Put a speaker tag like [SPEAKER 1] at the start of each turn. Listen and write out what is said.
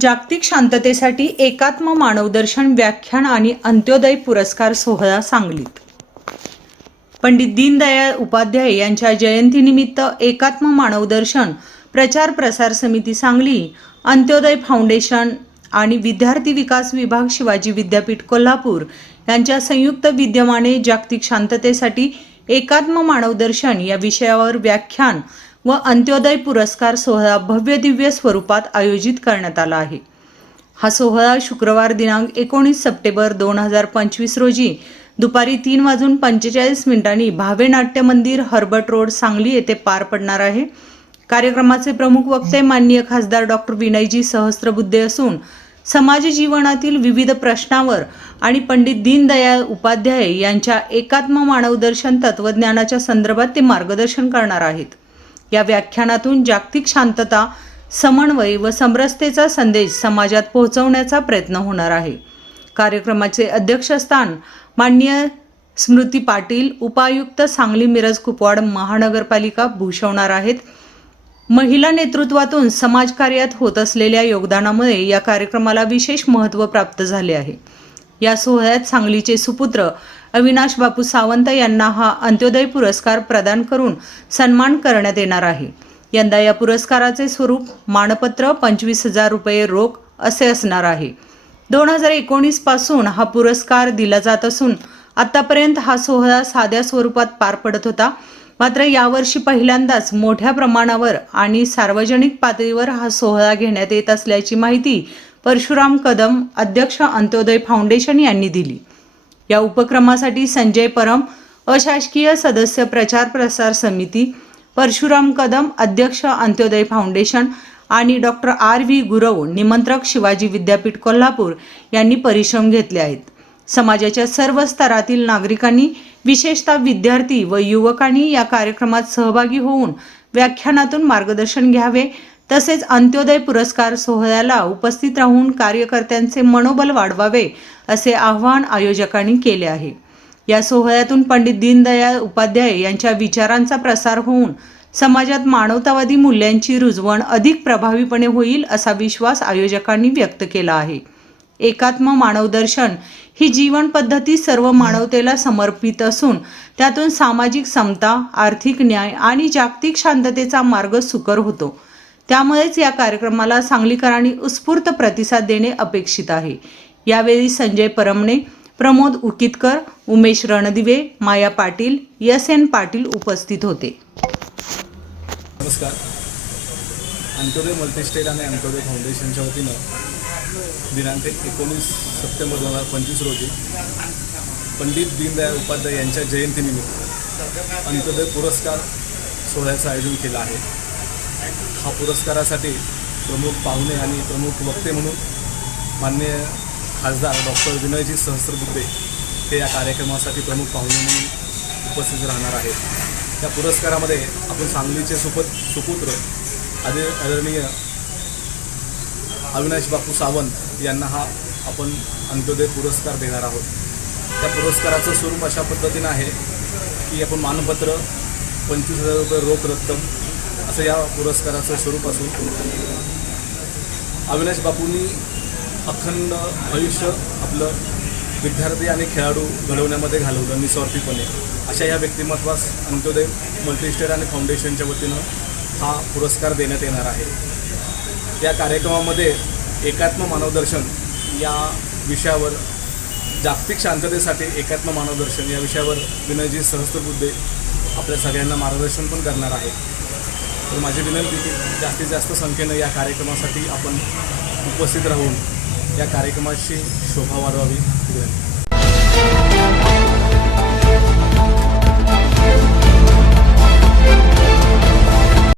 [SPEAKER 1] जागतिक शांततेसाठी एकात्म मानवदर्शन व्याख्यान आणि अंत्योदय पुरस्कार सोहळा सांगलीत. पंडित दीनदयाळ उपाध्याय यांच्या जयंतीनिमित्त एकात्म मानवदर्शन प्रचार प्रसार समिती सांगली अंत्योदय फाउंडेशन आणि विद्यार्थी विकास विभाग शिवाजी विद्यापीठ कोल्हापूर यांच्या संयुक्त विद्यमाने जागतिक शांततेसाठी एकात्म मानवदर्शन या विषयावर व्याख्यान व अंत्योदय पुरस्कार सोहळा भव्य दिव्य स्वरूपात आयोजित करण्यात आला आहे. हा सोहळा शुक्रवार दिनांक एकोणीस सप्टेंबर दोन हजार पंचवीस रोजी दुपारी तीन वाजून पंचेचाळीस मिनिटांनी भावे नाट्य मंदिर हर्बट रोड सांगली येथे पार पडणार आहे. कार्यक्रमाचे प्रमुख वक्ते माननीय खासदार डॉक्टर विनयजी सहस्त्रबुद्धे असून समाज जीवनातील विविध प्रश्नावर आणि पंडित दीनदयाळ उपाध्याय यांच्या एकात्म मानवदर्शन तत्वज्ञानाच्या संदर्भात ते मार्गदर्शन करणार आहेत. या व्याख्यानातून जागतिक शांतता समन्वय व समरसतेचा संदेश समाजात पोहोचवण्याचा प्रयत्न होणार आहे. कार्यक्रमाचे अध्यक्षस्थान माननीय स्मृती पाटील उपायुक्त सांगली मिरज कुपवाड महानगरपालिका भूषवणार आहेत. महिला नेतृत्वातून समाजकार्यात होत असलेल्या योगदानामुळे या कार्यक्रमाला विशेष महत्त्व प्राप्त झाले आहे. या सोहळ्यात सांगलीचे सुपुत्र अविनाश बापू सावंत यांना हा अंत्योदय पुरस्कार प्रदान करून सन्मान करण्यात येणार आहे. यंदा या पुरस्काराचे स्वरूप मानपत्र पंचवीस हजार रुपये रोख असे असणार आहे. दोन हजार एकोणीसपासून हा पुरस्कार दिला जात असून आतापर्यंत हा सोहळा साध्या स्वरूपात पार पडत होता. मात्र यावर्षी पहिल्यांदाच मोठ्या प्रमाणावर आणि सार्वजनिक पातळीवर हा सोहळा घेण्यात येत असल्याची माहिती परशुराम कदम अध्यक्ष अंत्योदय फाउंडेशन यांनी दिली. या उपक्रमासाठी संजय परम अशासकीय सदस्य प्रचार प्रसार समिती परशुराम कदम अध्यक्ष अंत्योदय फाउंडेशन आणि डॉक्टर आर व्ही गुरव निमंत्रक शिवाजी विद्यापीठ कोल्हापूर यांनी परिश्रम घेतले आहेत. समाजाच्या सर्व स्तरातील नागरिकांनी विशेषतः विद्यार्थी व युवकांनी या कार्यक्रमात सहभागी होऊन व्याख्यानातून मार्गदर्शन घ्यावे तसेच अंत्योदय पुरस्कार सोहळ्याला उपस्थित राहून कार्यकर्त्यांचे मनोबल वाढवावे असे आवाहन आयोजकांनी केले आहे. या सोहळ्यातून पंडित दीनदयाळ उपाध्याय यांच्या विचारांचा प्रसार होऊन समाजात मानवतावादी मूल्यांची रुजवण अधिक प्रभावीपणे होईल असा विश्वास आयोजकांनी व्यक्त केला आहे. एकात्म मानवदर्शन ही जीवन पद्धती सर्व मानवतेला समर्पित असून त्यातून सामाजिक समता आर्थिक न्याय आणि जागतिक शांततेचा मार्ग सुकर होतो. त्यामुळेच या कार्यक्रमाला सांगलीकरांनी उत्स्फूर्त प्रतिसाद देणे अपेक्षित आहे. यावेळी संजय परमणे प्रमोद उकितकर उमेश रणदिवे माया पाटील एस एन पाटील उपस्थित होते.
[SPEAKER 2] नमस्कार. अंत्योदय मल्टीस्टेट आणि अंत्योदय फाउंडेशनच्या वतीनं दिनांक एकोणीस सप्टेंबर दोन हजार पंचवीस रोजी पंडित दीनदयाळ उपाध्याय यांच्या जयंतीनिमित्त अंत्योदय पुरस्कार सोहळ्याचं आयोजन केलं आहे. हा पुरस्कारासाठी प्रमुख पाहुणे आणि प्रमुख वक्ते म्हणून माननीय खासदार डॉक्टर विनयजी सहस्त्रबुद्धे हे या कार्यक्रमासाठी प्रमुख पाहुणे म्हणून उपस्थित राहणार आहेत. त्या पुरस्कारामध्ये आपण सांगलीचे सुपत सुपुत्र आदि आदरणीय अविनाश बापू सावंत यांना हा आपण अंत्योदय पुरस्कार देणार आहोत. त्या पुरस्काराचं स्वरूप अशा पद्धतीनं आहे की आपण मानपत्र पंचवीस हजार रुपये रोख रक्कम असं या पुरस्काराचं स्वरूप असून अविनाश बापूंनी अखंड आयुष्य आपलं विद्यार्थी आणि खेळाडू घडवण्यामध्ये घालवलं निस्वार्थीपणे. अशा या व्यक्तिमत्वास अंत्योदय मल्टीस्टेट आणि फाउंडेशनच्या वतीनं हा पुरस्कार देण्यात येणार आहे. या कार्यक्रमामध्ये एकात्म मानवदर्शन या विषयावर जागतिक शांततेसाठी एकात्म मानवदर्शन या विषयावर विनयजी सहस्त्रबुद्धे आपल्या सगळ्यांना मार्गदर्शन पण करणार आहे तर माझी विनंती की जास्तीत जास्त संख्येनं या कार्यक्रमासाठी आपण उपस्थित राहून या कार्यक्रमाची शोभा वाढवावी. विनंती